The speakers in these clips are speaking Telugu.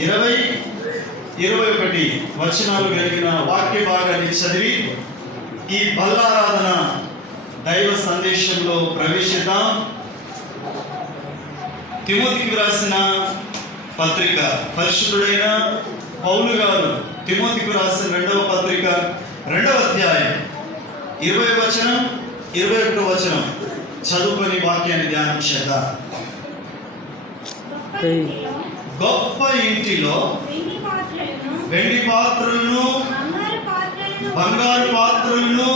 20-21 వచనాలు కలిగిన వాక్య భాగాన్ని చదివి ఈ బల్లారాధన దైవ సందేశంలో ప్రవేశిద్దాం. తిమోతికి రాసిన పత్రిక, పరిశుద్ధుడైన పౌలు గారు తిమోతికి రాసిన 2వ పత్రిక 2వ అధ్యాయం 20 వచనం 21 వచనం చదువుకొని వాక్యాన్ని ధ్యానించేద్దాం. గొప్ప ఇంటిలో వెండి పాత్రలను బంగారు పాత్రలను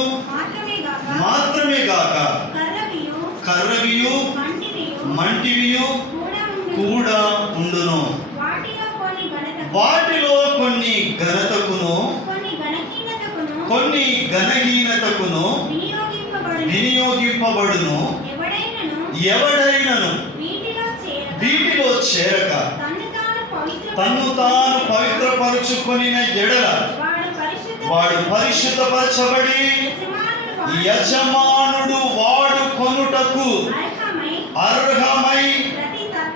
మాత్రమే గాక కర్రవియు మంటివియు కూడా ఉండును. వాటిలో కొన్ని ఘనతకును కొన్ని ఘనహీనతకును వినియోగింపబడును. ఎవడైనను వీటిలో చేరక తన్ను తాను పవిత్రపరుచుకొనిన ఎడల వాడు పరిశుద్ధపరచబడి యజమానుడు వాడు కొనుటకు అర్హమై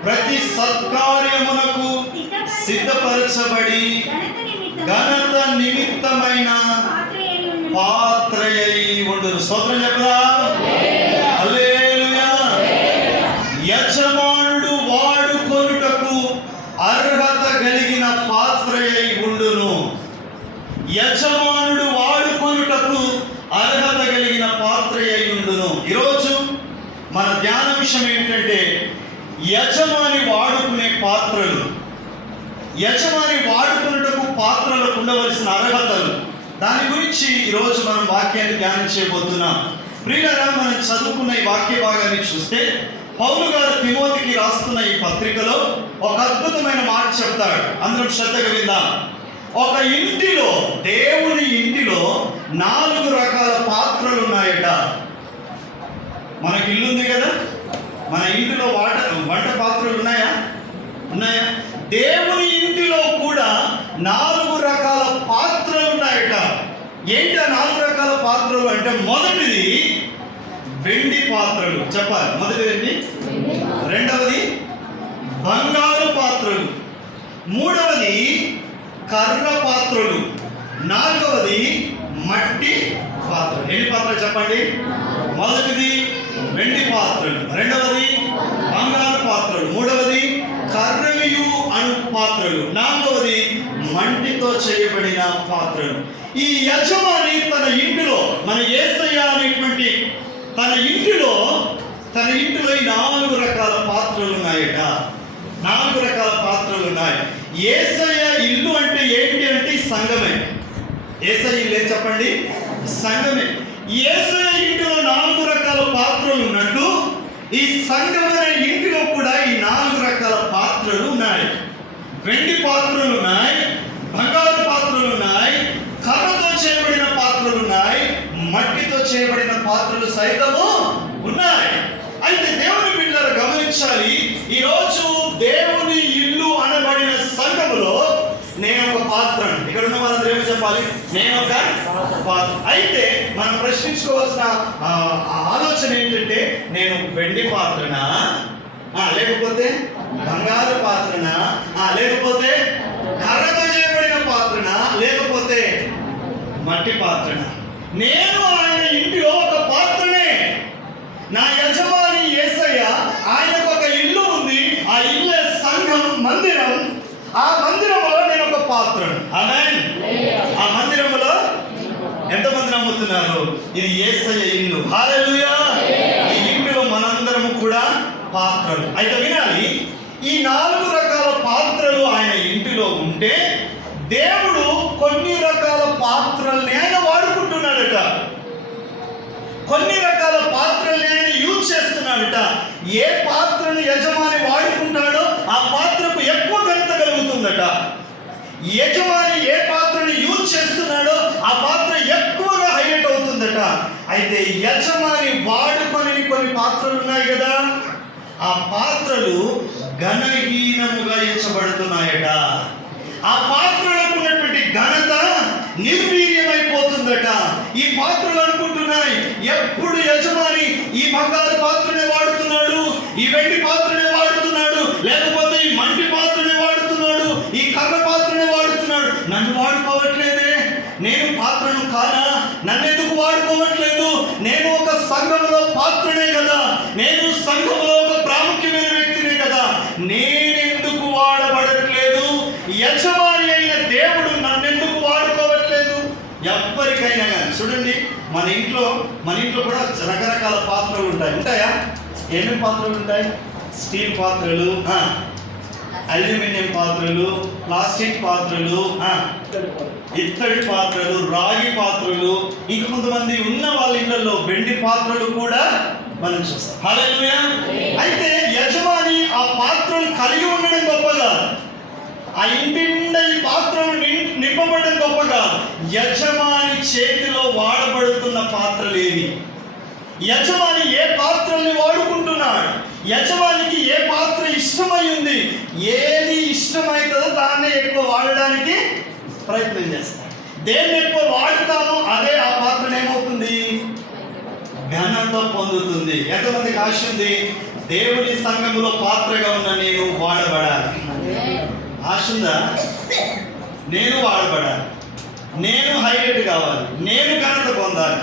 ప్రతి సత్కార్యమునకు సిద్ధపరచబడి ఘనత నిమిత్తమైన పాత్రయై ఉండును. స్తోత్రం చెప్పుదా. హల్లెలూయా. యజమానుడు వాడు కొనుటకు అర్హత కలిగిన పాత్రయై ఉండును. యజమానుడు వాడుకొనుటకు అర్హత కలిగిన పాత్రయై ఉండును. ఈరోజు మన ధ్యాన విషయం ఏంటంటే యజమాని వాడుకునే పాత్రలు, యజమాని వాడుకున్నటకు పాత్రలకు ఉండవలసిన అర్హతలు, దాని గురించి ఈరోజు మనం వాక్యాన్ని ధ్యానం చేయబోతున్నాం. ప్రియులారా, మనం చదువుకున్న ఈ వాక్య భాగాన్ని చూస్తే పౌలు గారు తిమోతికి రాస్తున్న ఈ పత్రికలో ఒక అద్భుతమైన మాట చెప్తాడు. అందరం శ్రద్ధగా విందాం. ఒక ఇంటిలో, దేవుని ఇంటిలో 4 రకాల పాత్రలు ఉన్నాయట. మనకి ఇల్లు ఉంది కదా, మన ఇంటిలో వంట పాత్రలు ఉన్నాయా? దేవుని ఇంటిలో కూడా 4 రకాల పాత్రలు ఉన్నాయట. ఏంటి ఆ 4 రకాల పాత్రలు అంటే, మొదటిది వెండి పాత్రలు. చెప్పాలి, మొదటిది. రెండవది బంగారు పాత్రలు. మూడవది కర్ర పాత్రలు. నాలుగవది మట్టి పాత్రలు. ఎన్ని పాత్రలు చెప్పండి? మొదటిది వెండి పాత్రలు, రెండవది బంగారు పాత్రలు, మూడవది కర్రవియు అను పాత్రలు, నాలుగవది మంటితో చేయబడిన పాత్రలు. ఈ యజమాని తన ఇంటిలో, మన యేసయ్య అనేటువంటి తన ఇంటిలో ఈ 4 రకాల పాత్రలు ఉన్నాయట. 4 రకాల పాత్రలు ఉన్నాయి. యేసయ్య ఇల్లు అంటే ఏంటి అంటే సంఘమే. యేసయ్య ఇల్లు ఏం చెప్పండి? సంఘమే. యేసయ్య ఇంటిలో 4 రకాల పాత్రలు ఉన్నట్టు ఈ సంఘమనే ఇంటిలో కూడా ఈ 4 రకాల పాత్రలు ఉన్నాయి. వెండి పాత్రలు ఉన్నాయి, బంగారు పాత్రలు ఉన్నాయి, కర్రతో చేయబడిన పాత్రలు ఉన్నాయి, మట్టితో చేయబడిన పాత్రలు సైతము ఉన్నాయి. అయితే దేవుని బిడ్డలు గమనించాలి, ఈరోజు దేవుని ఇల్లు అనబడిన సంఘములో నేను ఒక పాత్రను. ఇక్కడ ఉన్న వాళ్ళందరూ ఏమి చెప్పాలి? నేను ఒక పాత్ర. అయితే మనం ప్రశ్నించుకోవాల్సిన ఆలోచన ఏంటంటే, నేను వెండి పాత్రనా, లేకపోతే బంగారు పాత్రనా, లేకపోతే కర్రతో చేయబడిన పాత్రనా, లేకపోతే మట్టి పాత్రనా? నేను ఆయన ఇంటిలో ఒక పాత్రనే. నా యజమాని యేసయ్య, ఆయనకు ఒక ఇల్లు ఉంది. ఆ ఇల్లు సంఘం, మందిరం. ఆ మందిరంలో నేను ఒక పాత్రను. ఆమేన్. ఆ మందిరంలో ఎంతమంది నమ్ముతున్నారు? ఇది యేసయ్య ఇల్లు. హల్లెలూయా. ఈ ఇంటిలో మనందరము కూడా పాత్రలు. అయితే వినాలి, ఈ 4 రకాల పాత్రలు ఆయన ఇంటిలో ఉంటే దేవుడు కొన్ని రకాల పాత్రల్ని ఆయన వాడుకుంటున్నాడట. కొన్ని రకాల పాత్రల్ని ఆయన యూజ్ చేస్తున్నాడట. ఏ పాత్రను యజమాని వాడుకుంటాడో ఆ పాత్రకు ఎక్కువ ఘనత కలుగుతుందట. యజమాని ఏ పాత్రను యూజ్ చేస్తున్నాడో ఆ పాత్ర ఎక్కువగా హైలైట్ అవుతుందట. అయితే యజమాని వాడుకొని కొన్ని పాత్రలు ఉన్నాయి కదా, ఆ పాత్రలు ఘనహీనముగా ఎంచబడుతున్నాయట. ఆ పాత్రలకు ఉన్నటువంటి ఘనత నిర్వీర్యమైపోతుందట. ఈ పాత్రలు అనుకుంటున్నాయి, ఎప్పుడు యజమాని ఈ బంగారు పాత్రనే వాడుతున్నాడు, ఈ వెండి పాత్రనే వాడుతున్నాడు, లేకపోతే ఈ మంటి పాత్రనే వాడుతున్నాడు, ఈ కర్ర కానా? నన్నెందుకు వాడుకోవట్లేదు? నేను ఒక సంఘంలో పాత్రనే కదా, నేను సంఘంలో ఒక ప్రాముఖ్యమైన వ్యక్తినే కదా, నేనెందుకు వాడబడట్లేదు? యజమాని అయిన దేవుడు నన్నెందుకు వాడుకోవట్లేదు? ఎవ్వరికైనా కానీ చూడండి, మన ఇంట్లో కూడా రకరకాల పాత్రలు ఉంటాయా? ఏమేమి పాత్రలు ఉంటాయి? స్టీల్ పాత్రలు, అల్యూమినియం పాత్రలు, ప్లాస్టిక్ పాత్రలు, ఇత్తడి పాత్రలు, రాగి పాత్రలు, ఇంకా కొంతమంది ఉన్న వాళ్ళ ఇళ్లలో వెండి పాత్రలు కూడా మనం చూస్తాం. హల్లెలూయా. అయితే యజమాని ఆ పాత్రలు కలిగి ఉండడం గొప్పగా, ఆ ఇంటి నిండా ఈ పాత్రలు నింపబడడం గొప్పగా, యజమాని చేతిలో వాడబడుతున్న పాత్రలు ఏవి? యజమాని ఏ పాత్రల్ని వాడుకుంటున్నాడు? యజమానికి ఏ పాత్ర ఇష్టమై ఉంది? ఏది ఇష్టమవుతుందో దాన్నే ఎక్కువ వాడడానికి ప్రయత్నం చేస్తాడు. దేన్ని ఎక్కువ వాడుతామో అదే ఆ పాత్ర ఏమవుతుంది? ఘనత పొందుతుంది. ఎంతమందికి ఆశ ఉంది? దేవుని సంఘములో పాత్రగా ఉన్న నేను వాడబడాలి. ఆశ ఉందా? నేను వాడబడాలి, నేను హైలైట్ కావాలి, నేను ఘనత పొందాలి.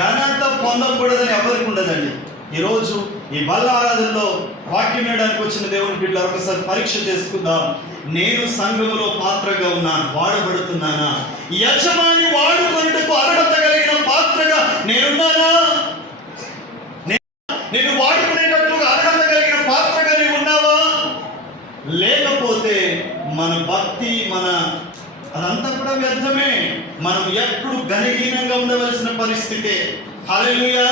ఘనత పొందకూడదని ఎవరికి ఉండదండి. ఈరోజు ఈ బల్ల ఆరాధనలో వాక్యం వినడానికి వచ్చిన దేవుని బిడ్డలు ఒకసారి పరీక్ష చేసుకుందాం. నేను సంఘములో పాత్రగా ఉన్నాను, వాడబడుతున్నానా? యజమాని వాడుకొనుటకు అర్హత కలిగిన పాత్రగా నేనున్నానా? నేను వాడుకునేటట్లుగా అర్హత కలిగిన పాత్రగా నీవు ఉన్నావా? లేకపోతే మన భక్తి అదంతా కూడా వ్యర్థమే. మనం ఎప్పుడు ఘనహీనంగా ఉండవలసిన పరిస్థితే. హల్లెలూయా.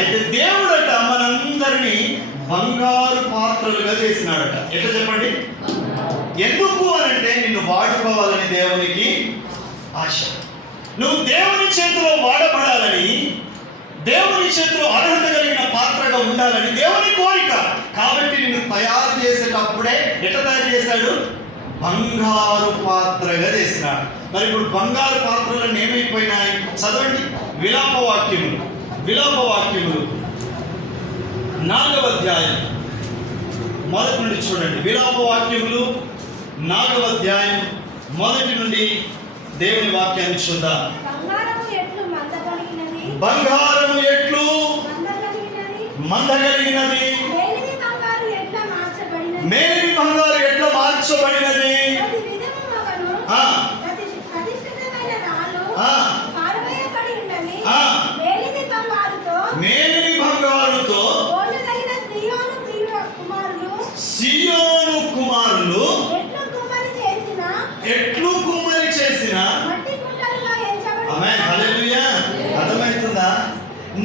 అయితే దేవుడట మనందరినీ బంగారు పాత్రలుగా చేసినాడట. ఎట్లా చెప్పండి? ఎందుకు అనంటే నిన్ను వాడుకోవాలని దేవునికి ఆశ. నువ్వు దేవుని చేతిలో వాడబడాలని, దేవుని చేతిలో అర్హత కలిగిన పాత్రగా ఉండాలని దేవుని కోరిక. కాబట్టి నిన్ను తయారు చేసేటప్పుడే ఎట్లా తయారు చేశాడు? బంగారు పాత్రగా చేసినాడు. మరి ఇప్పుడు బంగారు పాత్రలను ఏమైపోయినాయి? చదవండి. విలాప వాక్యములు 4వ అధ్యాయం మొదటి నుండి చూడండి. విలాప వాక్యములు 4వ అధ్యాయం మొదటి నుండి దేవుని వాక్యాన్ని చూద్దాం. బంగారము ఎట్లు మందగలిగినది, మేలిమి బంగారు ఎట్లా మార్చబడినది. మేలిమి బంగారుతో సియోను కుమారులు ఎట్లు కుమ్మరి చేసిన. ఆమేన్. హల్లెలూయా. అర్థమవుతుందా?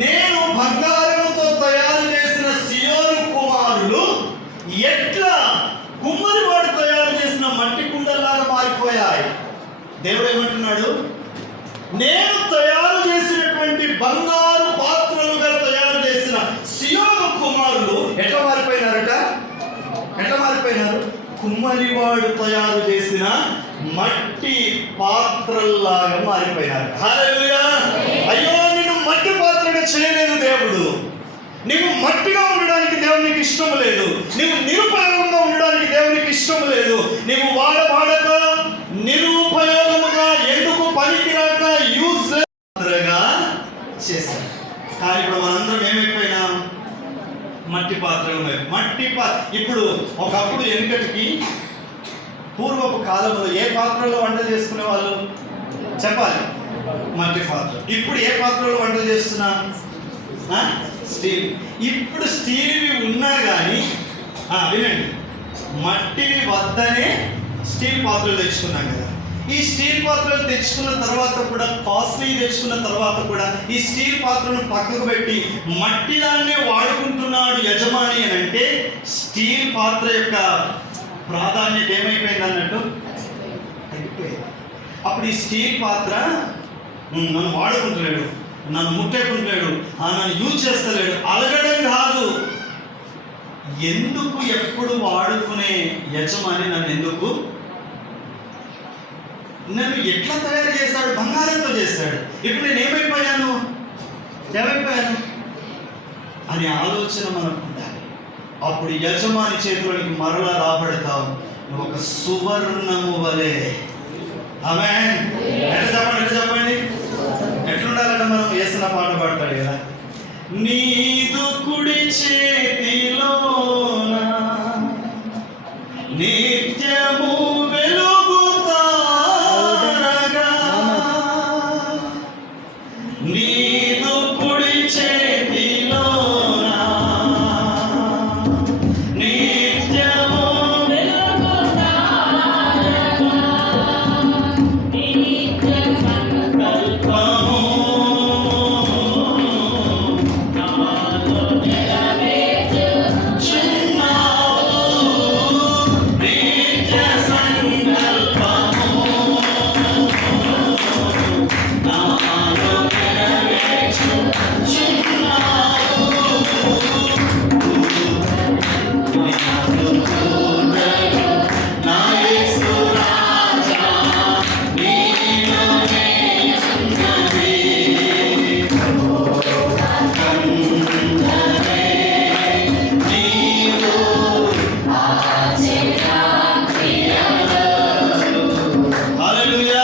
నేను బంగారముతో తయారు చేసిన సియోను కుమారులు ఎట్లా కుమ్మరి వాడు తయారు చేసిన మట్టి కుండలాగా మారిపోయాయి. దేవుడు ఏమంటున్నాడు? నేను తయారు చేసినటువంటి బంగారు పాత్రలుగా తయారు చేసిన సియోను కుమారులు ఎట్లా మారిపోయినారట? ఎట్లా మారిపోయినారు? కుమ్మరివాడు తయారు చేసిన మట్టి పాత్రల్లాగా మారిపోయినారు. హల్లెలూయా. అయ్యో, నిన్ను మట్టి పాత్రగా చేయలేదు దేవుడు. నీవు మట్టిగా ఉండడానికి దేవునికి ఇష్టం లేదు. నీవు నిరుపయోగంగా ఉండడానికి దేవునికి ఇష్టం లేదు. నీవు వాడక నిరుపయోగముగా, ఎందుకు పనికిరాక, యూజ్లెస్గా చేశాను. కానీ ఇప్పుడు మనందరం ఏమైపోయినాం? మట్టి పాత్రలు. ఇప్పుడు ఒకప్పుడు వెనుకటికి పూర్వపు కాలంలో ఏ పాత్రలో వంట చేసుకునే వాళ్ళు చెప్పాలి? మట్టి పాత్ర. ఇప్పుడు ఏ పాత్రలో వంట చేస్తున్నా? స్టీల్. ఇప్పుడు స్టీల్వి ఉన్నా కానీ వినండి, మట్టివి వద్దనే స్టీల్ పాత్రలు తెచ్చుకున్నాం కదా. ఈ స్టీల్ పాత్రలు తెచ్చుకున్న తర్వాత కూడా, కాస్ట్లీ తెచ్చుకున్న తర్వాత కూడా ఈ స్టీల్ పాత్రను పక్కకు పెట్టి మట్టి దాన్నే వాడుకుంటున్నాడు యజమాని అని అంటే, స్టీల్ పాత్ర యొక్క ప్రాధాన్యత ఏమైపోయింది అన్నట్టు తగ్గిపోయింది. అప్పుడు ఈ స్టీల్ పాత్ర నన్ను వాడుకుంటలేడు, నన్ను ముట్టేకుంటలేడు, నన్ను యూజ్ చేస్తలేడు అలగడం కాదు. ఎందుకు ఎప్పుడు వాడుకునే యజమాని నన్ను ఎట్లా తయారు చేశాడు? బంగారంతో చేశాడు. ఇప్పుడు నేను ఏమైపోయాను అనే ఆలోచన మనకు ఉండాలి. అప్పుడు యజమాని చేతులకు మరలా రాబడతావు. నువ్వు ఒక సువర్ణము వలె. ఆమేన్. ఎంత చెప్పండి ఎట్లుండాలంటే మనం వేసిన పాట పాడతాడు కదా, నీదు కుడి చేతిలోన నిత్యము వెలుగుతారగా, నీదు కుడి చేతిలోన నిత్యము వెలుగుతారగా, నిత్య సంకల్పము నాలో నెరవేర్చుచున్నావు, నిత్య సంకల్పము నాలో హల్లెలూయా.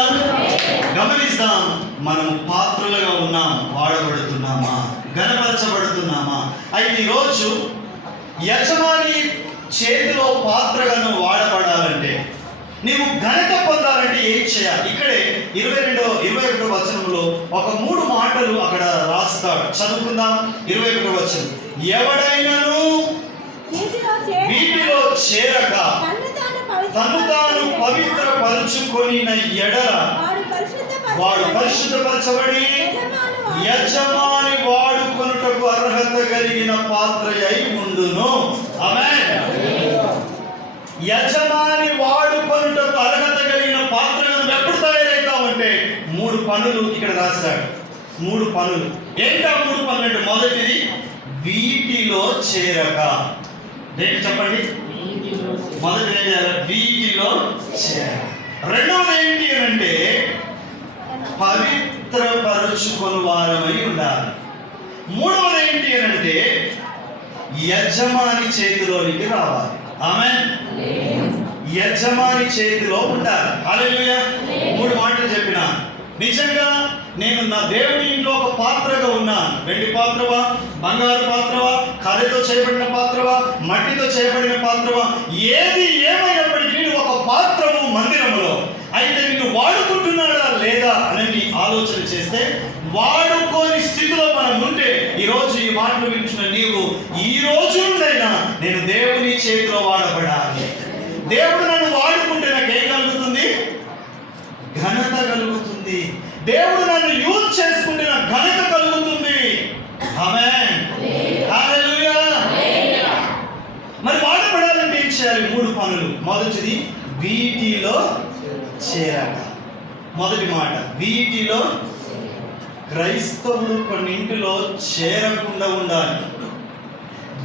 గమనిస్తాం, మనం పాత్రలుగా ఉన్నాం, వాడబడుతున్నామా, ఘనపరచబడుతున్నామా? అయితే ఈరోజు యజమాని చేతిలో పాత్రగా నువ్వు వాడబడాలంటే, నీవు ఘనత పొందాలంటే ఏం చేయాలి? ఇక్కడే 21వ వచనంలో ఒక 3 మాటలు అక్కడ రాస్తాడు. చదువుకుందాం. 21వ వచనం, ఎవడైనాను వీటిలో చేరక తను తాను పవిత్రపరుచుకొని ఎడల వాడు పరిశుద్ధపరచబడి యజమాని వాడుకొనుటకు అర్హత కలిగిన పాత్ర అయి ఉండును. ఆమేన్. యజమాని వాడుకొనుటకు అర్హత కలిగిన పాత్రను ఎప్పుడు తయారవుతామంటే 3 పనులు ఇక్కడ రాస్తాడు. 3 పనులు. ఏంటా 3 పనులు అంటే, మొదటిది వీటిలో చేరక. దేనికి చెప్పండి? మొదటి ఏం చేయాలి? వీటిలో చేరక. రెండవది ఏంటి అంటే పవిత్రపరుచుకొని వారమై ఉండాలి. మూడవది ఏంటి అంటే యజమాని చేతిలోనికి రావాలి. ఆమేన్. యజమాని చేతిలో ఉండాలి. హల్లెలూయా. 3 మాటలు చెప్పిన. నిజంగా నేను నా దేవుని ఇంట్లో ఒక పాత్రగా ఉన్నాను. వెండి పాత్రవా, బంగారు పాత్రవా, కర్రతో చేయబడిన పాత్రవా, మట్టితో చేయబడిన పాత్రవా, ఏది ఏమైనప్పటికీ నువ్వు ఒక పాత్రము మందిరములో. అయితే నిన్ను వాడుకుంటున్నాడా లేదా అని ఆలోచన చేస్తే, వాడుకోని స్థితిలో మనం ఉంటే, ఈరోజు ఈ మాటలు వింటున్న నీవు ఈ రోజునైనా నేను దేవుని చేతిలో వాడబడాలి. దేవుడు నన్ను వాడుకుంటే నాకేం కలుగుతుంది? ఘనత కలుగుతుంది. దేవుడు నన్ను యూజ్ చేసుకుంటే నాకు ఘనత కలుగుతుంది. ఆమేన్. హల్లెలూయా. మరి వాడబడాలంటే ఏం చేయాలి? 3 పనులు. మొదటిది వీటిలో చేరక. మొదటి మాట వీటిలో. క్రైస్తవులు కొన్నింటిలో చేరకుండా ఉండాలి.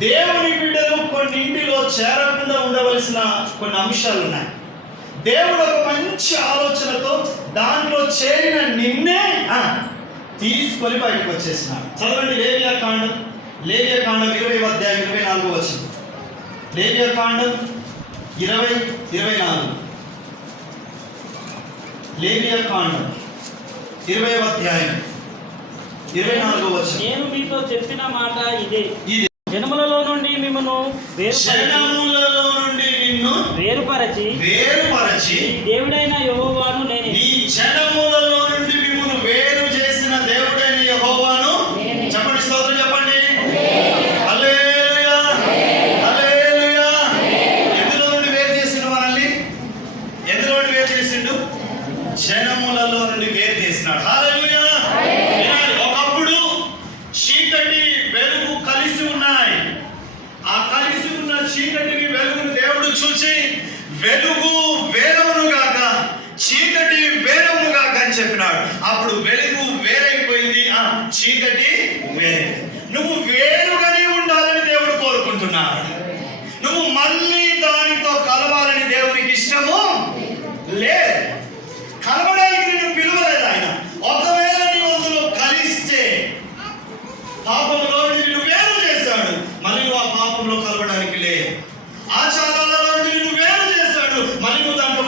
దేవుని బిడ్డలు కొన్నింటిలో చేరకుండా ఉండవలసిన కొన్ని అంశాలు ఉన్నాయి. దేవుడు ఒక మంచి ఆలోచనతో దాంట్లో చేరిన నిన్నే తీసుకొని బయటకు వచ్చేసినాడు. చదవండి లేవియాకాండం. లేవియాకాండం 20వ అధ్యాయం 24వ వచనం. లేవియాకాండం 20:24. లేవియాకాండం 20వ అధ్యాయం 24వ వచనం. నేను మీతో చెప్పిన మాట ఇదే, జనములలో నుండి మిమ్మను వేరుపరచి దేవుడైన యెహోవాను నేనే. నీ జనములలో నుండి మిమ్మల్ని వేరు చేసిన దేవుడైన యెహోవాను. చెప్పండి, స్తోత్రం చెప్పండి. హల్లెలూయా. హల్లెలూయా. ఎందులో నుండి వేరు చేసిండు మనల్ని? ఎందులో నుండి వేరు చేసిండు? జనములలో నుండి వేరు చేసినాడు. హల్లెలూయా. ఒకప్పుడు చీకటి వెలుగు కలిసి ఉన్నాయి. ఆ కలిసి ఉన్న చీకటిని వెలుగును దేవుడు చూసి వెలుగు వేరమును గాక, చీకటి వేరమును గాక అని చెప్పినాడు. అప్పుడు వెలుగు వేరైపోయింది, చీకటి వేరే. నువ్వు వేరుగానే ఉండాలని దేవుడు కోరుకుంటున్నాడు. నువ్వు మళ్ళీ దానితో కలవాలని దేవునికి ఇష్టము లేదు. కలవడానికి నేను పిలువలేదు ఆయన. ఒకవేళ నీవు అందులో కలిస్తే పాపంలో నిన్ను వేరు చేస్తాడు. మళ్ళీ నువ్వు ఆ పాపంలో కలవడానికి లేదు. ఆచారాలలో నిన్ను వేరు చేస్తాడు. మళ్ళీ నువ్వు దాంట్లో